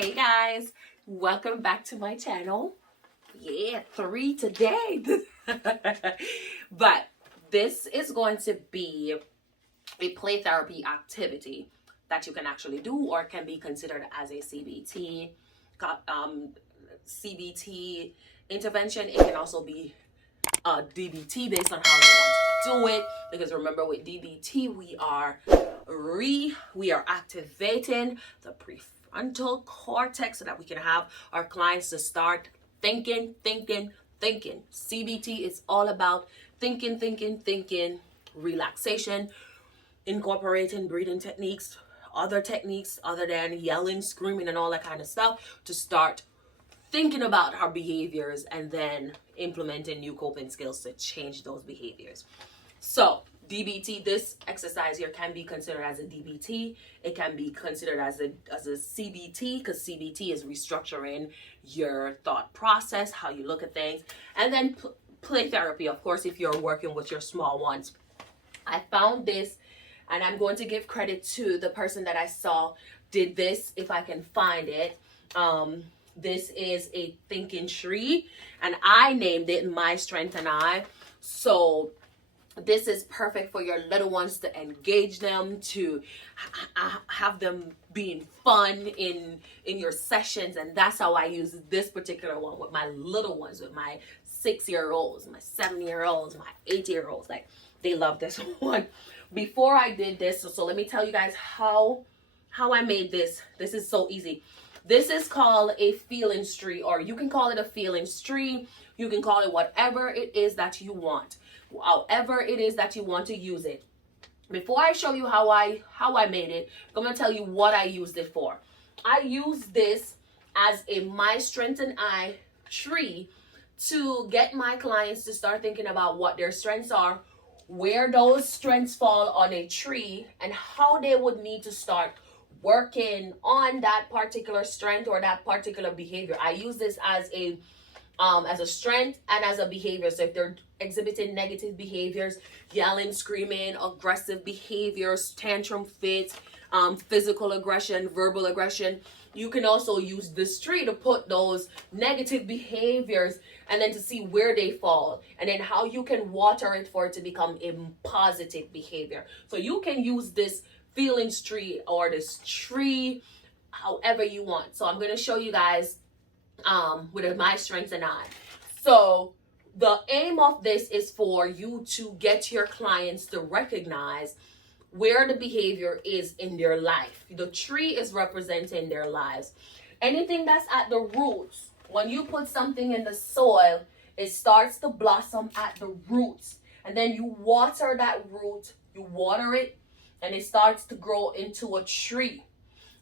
Hey guys, welcome back to my channel. Yeah, 3 today. But this is going to be a play therapy activity that you can actually do or can be considered as a CBT intervention. It can also be DBT based on how you want to do it, because remember with DBT we are activating the prefrontal cortex so that we can have our clients to start thinking. CBT is all about thinking, relaxation, incorporating breathing techniques, other techniques other than yelling, screaming, and all that kind of stuff to start thinking about our behaviors and then implementing new coping skills to change those behaviors. So DBT, this exercise here can be considered as a DBT. It can be considered as a CBT, because CBT is restructuring your thought process, how you look at things. And then play therapy, of course, if you're working with your small ones. I found this, and I'm going to give credit to the person that I saw did this, if I can find it. This is a thinking tree, and I named it My Strength and I. So this is perfect for your little ones, to engage them, to have them being fun in your sessions. And that's how I use this particular one with my little ones, with my 6-year-olds, my 7-year-olds, my 8-year-olds. Like, they love this one. Before I did this, so let me tell you guys how I made this. This is so easy. This is called a feelings tree, or you can call it a feelings tree. You can call it whatever it is that you want, however it is that you want to use it. Before I show you how I made it, I'm going to tell you what I used it for. I used this as a My Strength and I tree to get my clients to start thinking about what their strengths are, where those strengths fall on a tree, and how they would need to start working on that particular strength or that particular behavior. I use this as a strength and as a behavior. So if they're exhibiting negative behaviors, yelling, screaming, aggressive behaviors, tantrum fits, physical aggression, verbal aggression, you can also use this tree to put those negative behaviors and then to see where they fall, and then how you can water it for it to become a positive behavior. So you can use this feelings tree or this tree however you want. So I'm going to show you guys with My Strengths and I. So the aim of this is for you to get your clients to recognize where the behavior is in their life. The tree is representing their lives. Anything that's at the roots, when you put something in the soil, it starts to blossom at the roots, and then you water that root, you water it, and it starts to grow into a tree.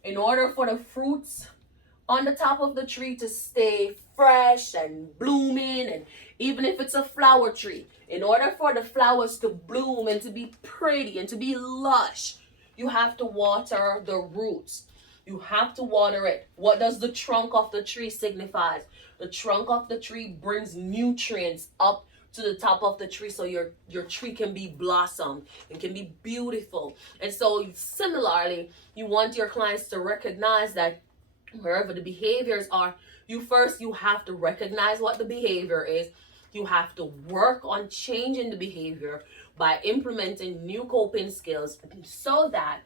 In order for the fruits on the top of the tree to stay fresh and blooming, and even if it's a flower tree, in order for the flowers to bloom and to be pretty and to be lush, you have to water the roots. You have to water it. What does the trunk of the tree signify? The trunk of the tree brings nutrients up to the top of the tree so your tree can be blossomed and can be beautiful. And so similarly, you want your clients to recognize that wherever the behaviors are, you have to recognize what the behavior is. You have to work on changing the behavior by implementing new coping skills so that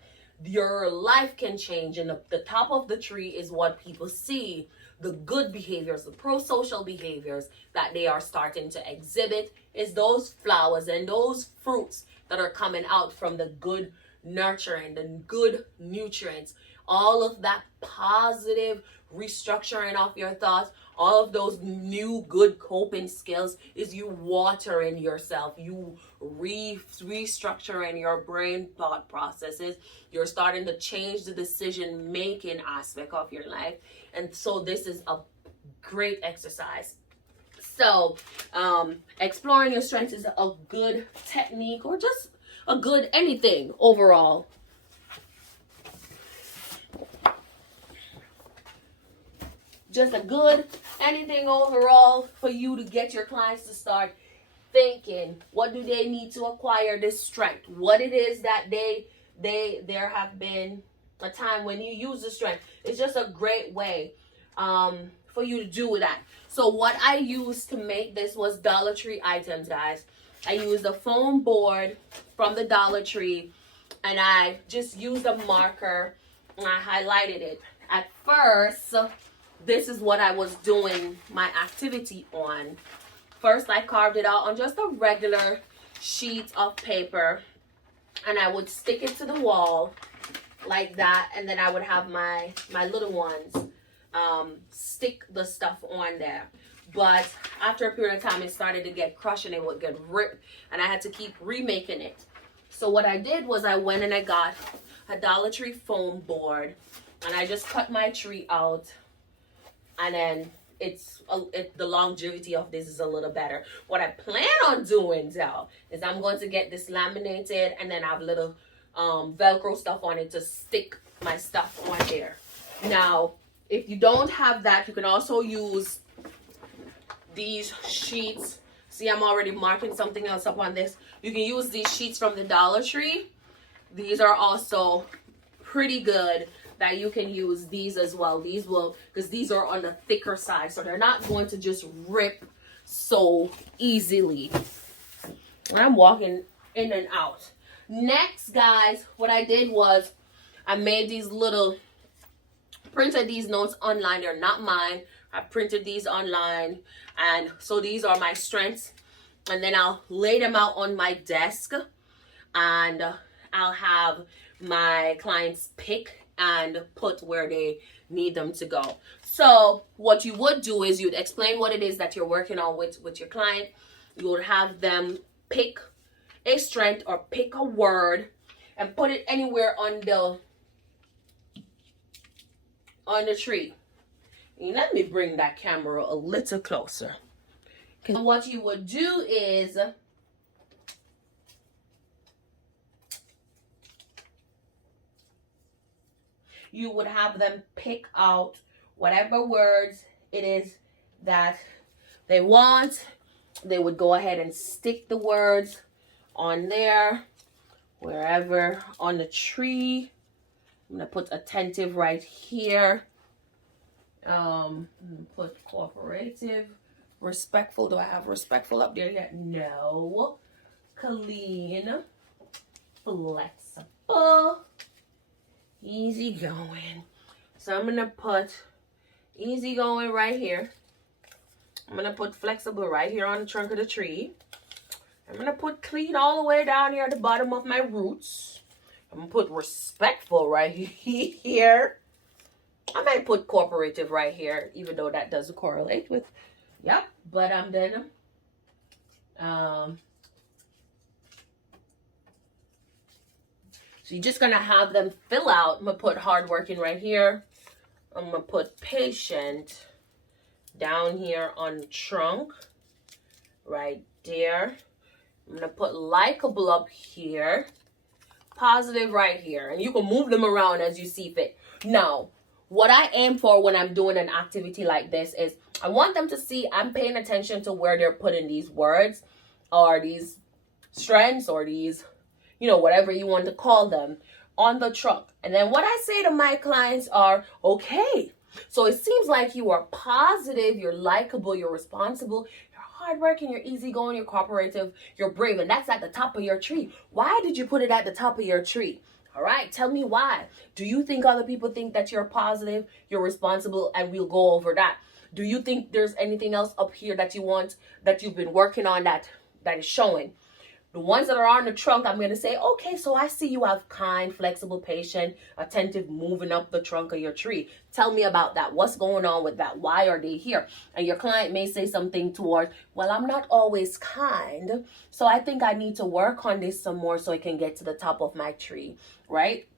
your life can change. And the top of the tree is what people see, the good behaviors, the pro-social behaviors that they are starting to exhibit, is those flowers and those fruits that are coming out from the good nurturing, the good nutrients, all of that positive restructuring of your thoughts, all of those new good coping skills is you watering yourself, you restructuring your brain thought processes. You're starting to change the decision making aspect of your life. And so this is a great exercise. So exploring your strengths is a good technique, or just a good anything overall. Just a good anything overall for you to get your clients to start thinking, what do they need to acquire this strength? What it is that there have been a time when you use the strength. It's just a great way for you to do that. So what I used to make this was Dollar Tree items, guys. I used a foam board from the Dollar Tree, and I just used a marker and I highlighted it. At first, this is what I was doing my activity on. First, I carved it out on just a regular sheet of paper, and I would stick it to the wall like that, and then I would have my little ones stick the stuff on there. But after a period of time, it started to get crushed and it would get ripped, and I had to keep remaking it. So what I did was I went and I got a Dollar Tree foam board, and I just cut my tree out, and then the longevity of this is a little better. What I plan on doing though is I'm going to get this laminated and then have little Velcro stuff on it to stick my stuff on there. Now, if you don't have that, you can also use these sheets. See, I'm already marking something else up on this. You can use these sheets from the Dollar Tree. These are also pretty good that you can use these as well. These will, because these are on the thicker side, so they're not going to just rip so easily. I'm walking in and out. Next, guys, what I did was I made these little, printed these notes online. They're not mine. I printed these online, and so these are my strengths. And then I'll lay them out on my desk, and I'll have my clients pick and put where they need them to go. So what you would do is you'd explain what it is that you're working on with your client. You would have them pick a strength or pick a word and put it anywhere on the tree. And let me bring that camera a little closer. And what you would do is you would have them pick out whatever words it is that they want. They would go ahead and stick the words on there, wherever on the tree. I'm gonna put attentive right here. I'm gonna put cooperative, respectful. Do I have respectful up there yet? No. Clean, flexible, easy going. So I'm gonna put easy going right here. I'm gonna put flexible right here on the trunk of the tree. I'm gonna put clean all the way down here at the bottom of my roots. I'm gonna put respectful right here. I might put cooperative right here, even though that doesn't correlate with, yep. But I'm then so you're just gonna have them fill out. I'm gonna put hardworking right here. I'm gonna put patient down here on the trunk, right there. I'm gonna put likable up here, positive right here, and you can move them around as you see fit. Now, what I aim for when I'm doing an activity like this is I want them to see I'm paying attention to where they're putting these words or these strengths or these, you know, whatever you want to call them on the trunk. And then what I say to my clients are, okay, so it seems like you are positive, you're likable, you're responsible, you're hardworking, you're easygoing, you're cooperative, you're brave, and that's at the top of your tree. Why did you put it at the top of your tree? All right, tell me why. Do you think other people think that you're positive, you're responsible, and we'll go over that? Do you think there's anything else up here that you want, that you've been working on that is showing? The ones that are on the trunk, I'm going to say, okay, so I see you have kind, flexible, patient, attentive, moving up the trunk of your tree. Tell me about that. What's going on with that? Why are they here? And your client may say something towards, well, I'm not always kind, so I think I need to work on this some more so I can get to the top of my tree, right?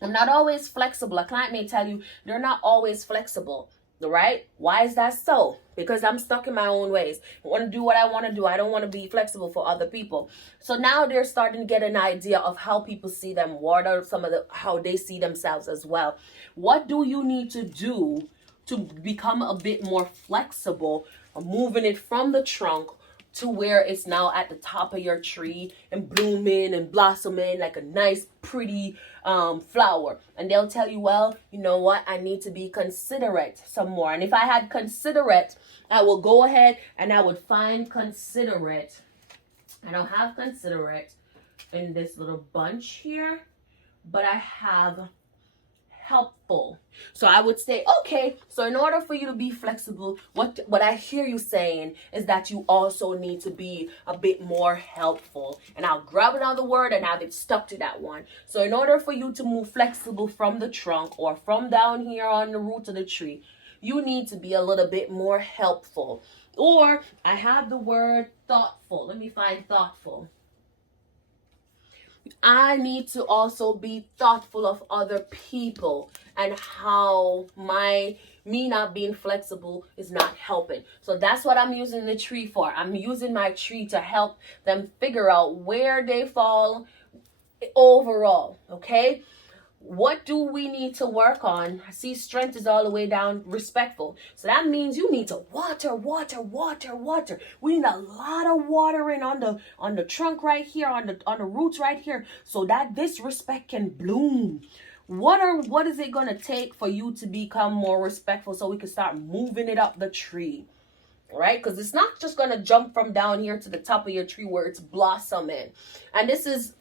I'm not always flexible. A client may tell you they're not always flexible. Right? Why is that so? Because I'm stuck in my own ways. I want to do what I want to do. I don't want to be flexible for other people. So now they're starting to get an idea of how people see them. What are some of how they see themselves as well? What do you need to do to become a bit more flexible, moving it from the trunk to where it's now at the top of your tree and blooming and blossoming like a nice pretty flower. And they'll tell you, well, you know what, I need to be considerate some more. And if I had considerate, I will go ahead and I would find considerate. I don't have considerate in this little bunch here, but I have helpful. So I would say, okay, so in order for you to be flexible, what I hear you saying is that you also need to be a bit more helpful. And I'll grab another word and have it stuck to that one. So in order for you to move flexible from the trunk or from down here on the root of the tree, you need to be a little bit more helpful. Or I have the word thoughtful. Let me find thoughtful. I need to also be thoughtful of other people and how me not being flexible is not helping. So that's what I'm using the tree for. I'm using my tree to help them figure out where they fall overall. Okay. What do we need to work on? I see strength is all the way down, respectful. So that means you need to water. We need a lot of watering on the trunk right here, on the roots right here, so that this respect can bloom. What is it gonna take for you to become more respectful so we can start moving it up the tree? Right? Because it's not just gonna jump from down here to the top of your tree where it's blossoming. And this is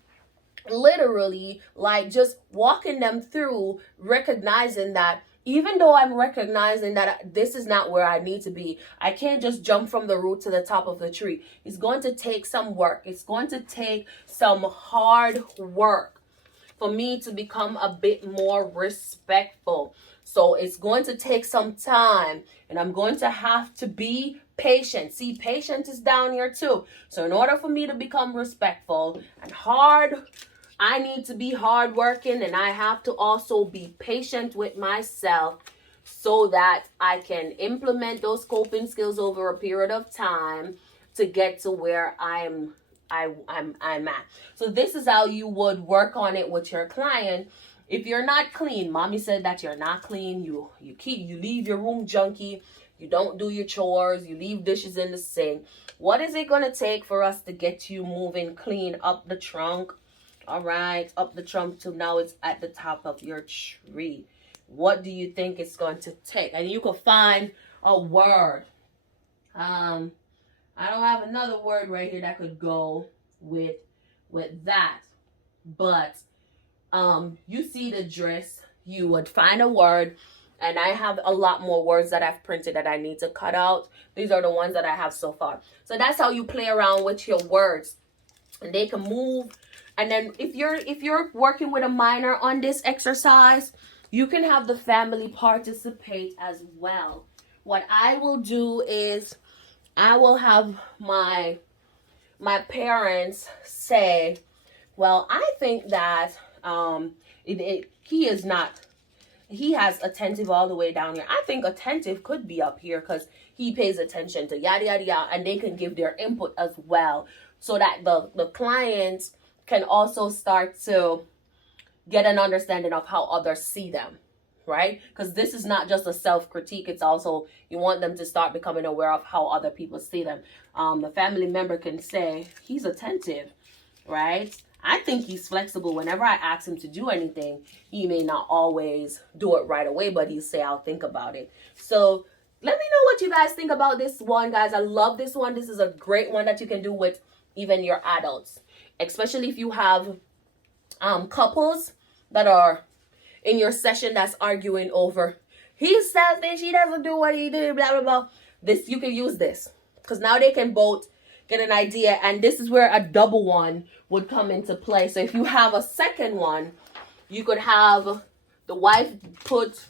literally like just walking them through, recognizing that even though I'm recognizing that this is not where I need to be, I can't just jump from the root to the top of the tree. It's going to take some work. It's going to take some hard work for me to become a bit more respectful. So it's going to take some time, and I'm going to have to be patient. See, patience is down here too. So in order for me to become respectful and I need to be hardworking, and I have to also be patient with myself so that I can implement those coping skills over a period of time to get to where I'm at. So this is how you would work on it with your client. If you're not clean, mommy said that you're not clean, you leave your room junky, you don't do your chores, you leave dishes in the sink. What is it going to take for us to get you moving clean up the trunk? All right, up the trunk till now it's at the top of your tree. What do you think it's going to take? And you can find a word. I don't have another word right here that could go with that. But you see the dress, you would find a word. And I have a lot more words that I've printed that I need to cut out. These are the ones that I have so far. So that's how you play around with your words. And they can move. And then if you're working with a minor on this exercise, you can have the family participate as well. What I will do is I will have my parents say, well, I think that he has attentive all the way down here. I think attentive could be up here because he pays attention to yada, yada, yada. And they can give their input as well so that the clients can also start to get an understanding of how others see them, right? Because this is not just a self-critique. It's also, you want them to start becoming aware of how other people see them. The family member can say, he's attentive, right? I think he's flexible. Whenever I ask him to do anything, he may not always do it right away, but he'll say, I'll think about it. So let me know what you guys think about this one, guys. I love this one. This is a great one that you can do with even your adults, especially if you have couples that are in your session that's arguing over, he says this, she doesn't do what he did, blah, blah, blah. This, you can use this because now they can both get an idea. And this is where a double one would come into play. So if you have a second one, you could have the wife put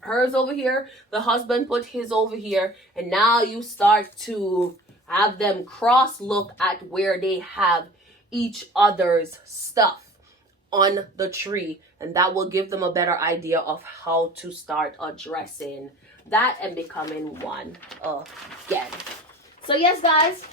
hers over here, the husband put his over here, and now you start to have them cross look at where they have each other's stuff on the tree, and that will give them a better idea of how to start addressing that and becoming one again. So yes, guys,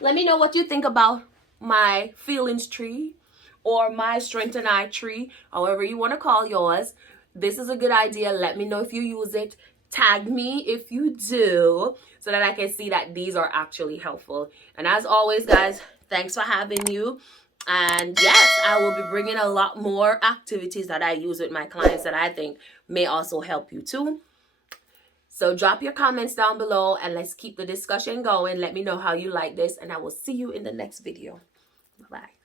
let me know what you think about my feelings tree or my strength and I tree, however you want to call yours. This is a good idea. Let me know if you use it. Tag me if you do, so that I can see that these are actually helpful. And as always, guys, thanks for having you. And yes, I will be bringing a lot more activities that I use with my clients that I think may also help you too. So drop your comments down below and let's keep the discussion going. Let me know how you like this, and I will see you in the next video. Bye-bye.